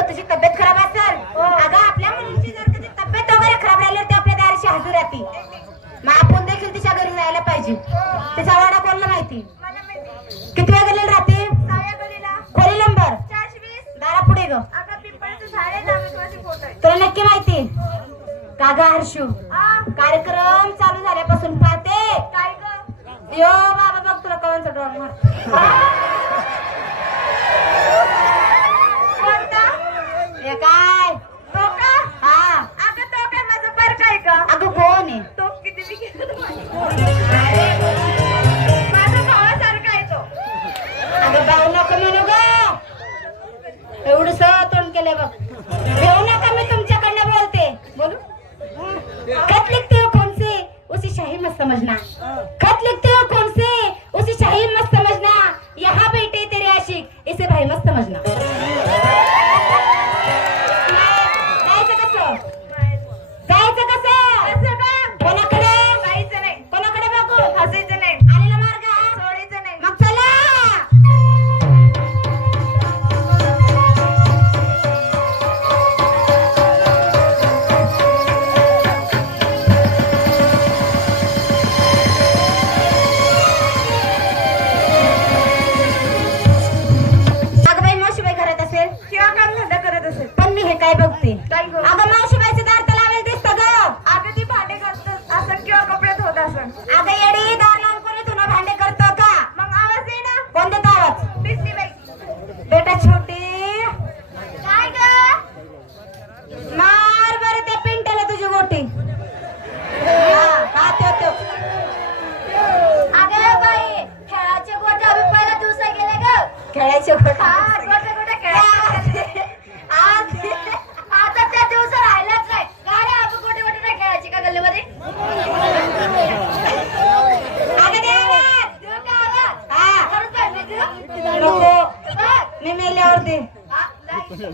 अगं तुझी तब्येत खराब असेल? हो. अगं आपल्या मुलीची जर कधी तब्येत वगैरे खराब राहिली तर आपल्या दाराशी हजूर येते मग आपण देखील तिच्या घरी जायला पाहिजे. तिचा वाडा कोणाला माहिती? किती वेळ गेलेली राहते खोली नंबर? दारा पुढे ग. तुला नक्की माहिती? का ग हर्षू कार्यक्रम चालू झाल्यापासून पाहते. काय ग? यो बाबा बघ तुला कवांचा काय? तो का हा. अगं तो काय माझा फरक आहे का? अगं कोण आहे? तो किती बेटा छोटी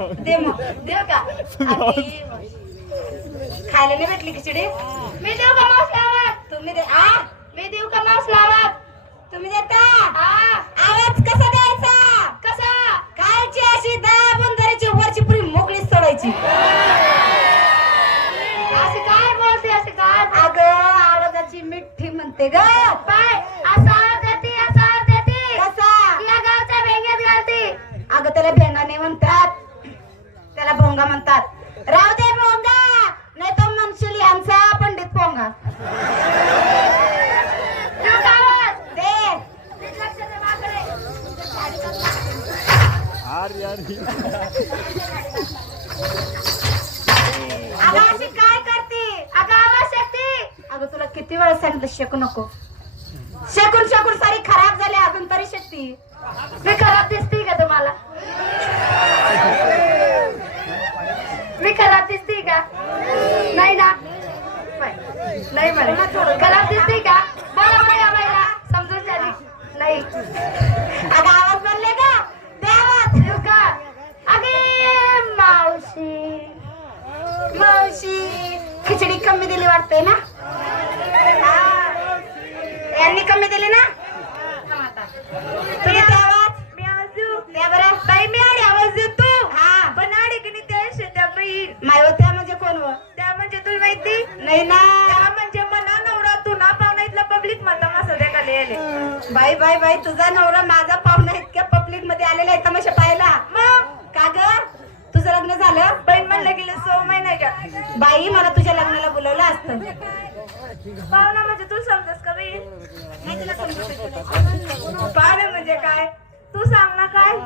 दे मग देऊ का आणि खायला नाही भेटली खिचडी? मी देऊ का मांस लावत? तुम्ही दे आ? मी देऊ का मांस लावत? तुम्ही देता? आवाज कसा द्यायचा? कसा? खालची अशी दहा बंधाऱ्याची वरची पुरी मोकळी सोडायची. असे काय बोलते असे काय अगं आवाजाची मिठी म्हणते ग. काय करते अगं आवाज शक्ती अगं तुला किती वेळा सांगितलं शेकू नको. शेकून शेकून सारी खराब झाली अजून तरी शेकती. मी खराब दिसते का तुम्हाला? मी खराब दिसते का नाही ना बाय. नाही म्हणे. खराब दिसते का? बोला या बाईला. समजून झाली. नाही. अगं आवाज बनले का? दे आवाज देऊ का? अगे मावशी. मावशी. खिचडी कमी दिली वाटते ना? हा. यांनी कमी दिली ना. तुम्ही आवाज? मी बरं. बाई मी आडी आवाज देतो. हा. पण आडी की नाही त्या शेत्या माय म्हणजे कोण व त्या म्हणजे तुला माहिती? नाही ना. बाई बाई बाई तुझा नवरा माझा पाहुणा इतक्या पब्लिकमध्ये आलेला आहे तमाशा पाहायला. मग? का ग? तुझं लग्न झालं? बहीण म्हणलं गेलं सौ महिन्याच्या बाई मला तुझ्या लग्नाला बोलवलं असतं. पाहुणा म्हणजे तू समजस का बाई? पाहुणा म्हणजे काय? तू सांग ना काय?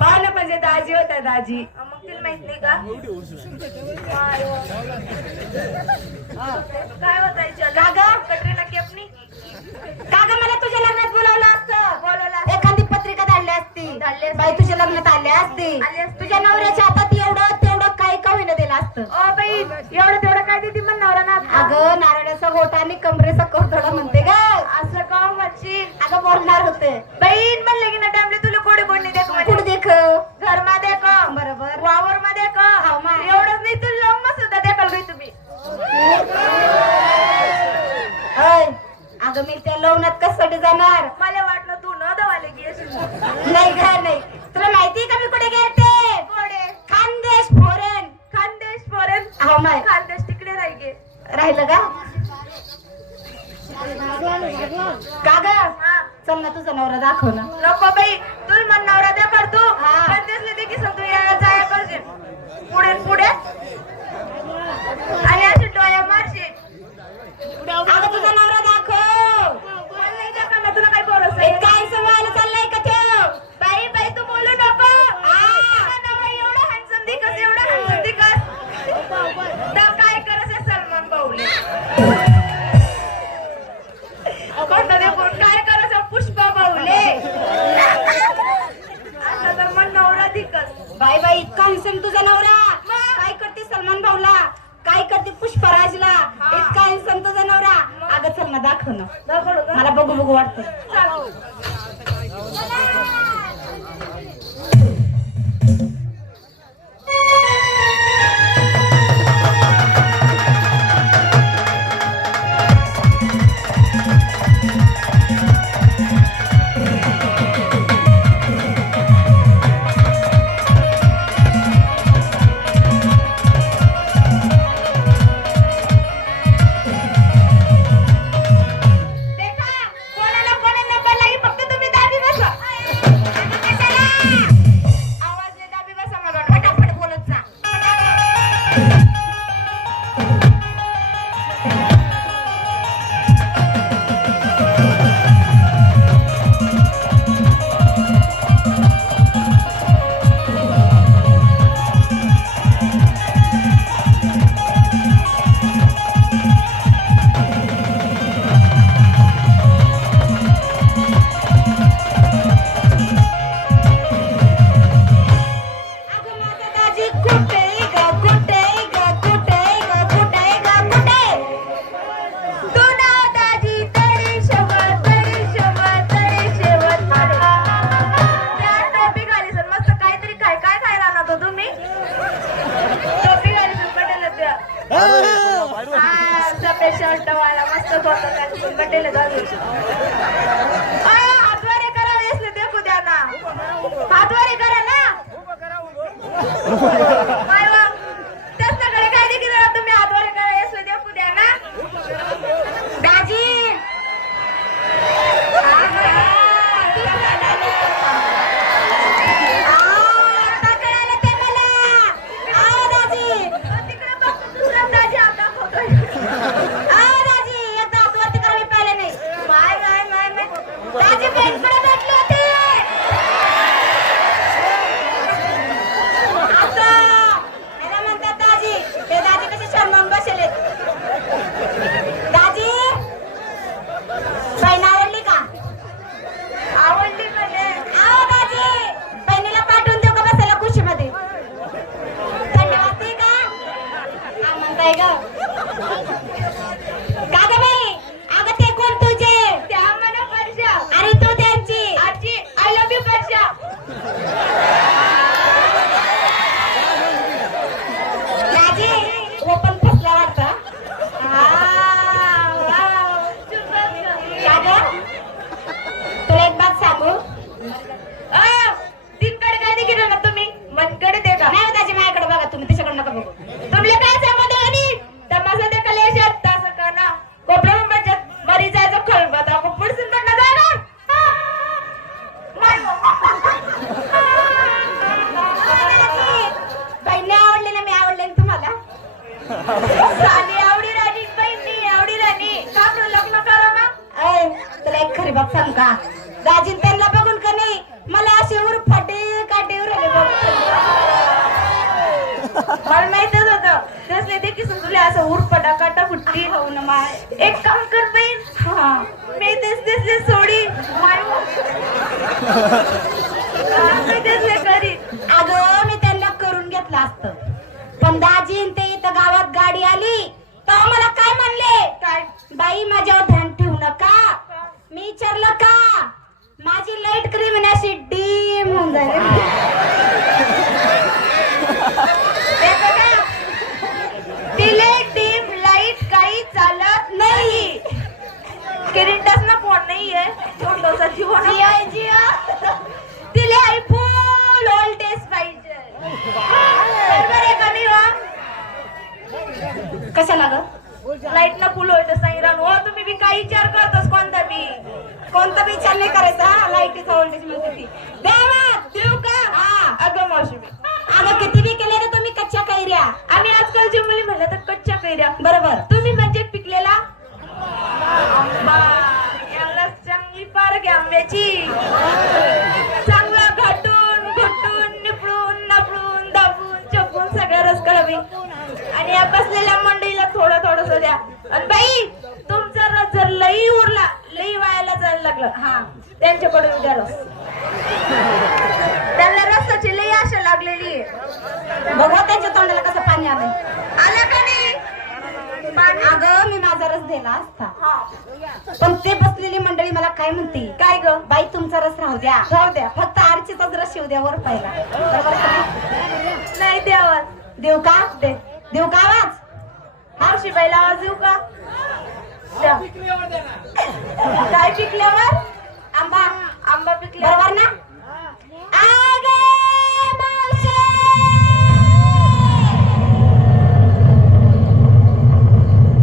पाहुणा म्हणजे दाजी होता दाजी. माहीत नाही का? काय हो? काय होतायच्या का ग? कटरीना केपनी का ग मला तुझ्या लग्नात बोलवलं असतं. बोलवलं एखादी पत्रिका धाडली असती. धाडली असती. बाई तुझ्या लग्नात आले असते. आली असती. तुझ्या नवऱ्याच्या हातात एवढं तेवढं काही का होईना दिलं असतं. ओ बाई एवढं तेवढं काय देते पण नवरा ना अगं नारळाचा गोटा आणि कमरेचा कोरडा म्हणते ग. असं का म्हणशील अगं बोलणार होते. बहीण म्हणलं की ना Santa हातवारे करा वेसले देखू द्या ना. हातवारे करा ना Yeah. मला माहितच होतं. तेच देखील तुला असं उरपटा काटा फुटली हो ना माय. एक काम कर बाई. हा. मी तेच दिसले सोडी. हो. मी दिसले करी. अगं मी त्यांना करून घेतलं असत. पण दाजी ते इथं गावात गाडी आली तर मला काय म्हणले? काय? बाई माझ्यावर ध्यान ठेवू नका. मी विचारलं का? माझी लाइट क्रीम अशी डीम होऊन जाईल. आहे तोंडाचा जीव तिला फुल ऑल टेस्ट पाहिजे. कसा लागत लाइट ना फुल होत सांगितलं हो तुम्ही बी काही विचार करतोस कोणता बी? कोणता बी विचार नाही करायचा हा? लाईटीचा व्होल्टेज म्हणते ती. देवा देऊ का? हा. अगं मावशी बी आलं किती लागलं. हा. त्यांच्याकडून द्या रस त्यांना रसाची लई आशा लागलेली बघा त्यांच्या तोंडाला कसं पाणी आलंय. आला का नाही? अगं मी माझा रस दिला असता. पण ते बसलेली मंडळी मला काय म्हणते? काय ग? बाई तुमचा रस राहू द्या. राहू द्या. फक्त आरचीचाच रस शिव द्या वर पाहिला नाही? द्यावा देऊ का? दे. देऊ का आवाज? मावशी बाईला आवाज येऊ का. काय पिकल्यावर? आंबा. आंबा पिकल्यावर. ना?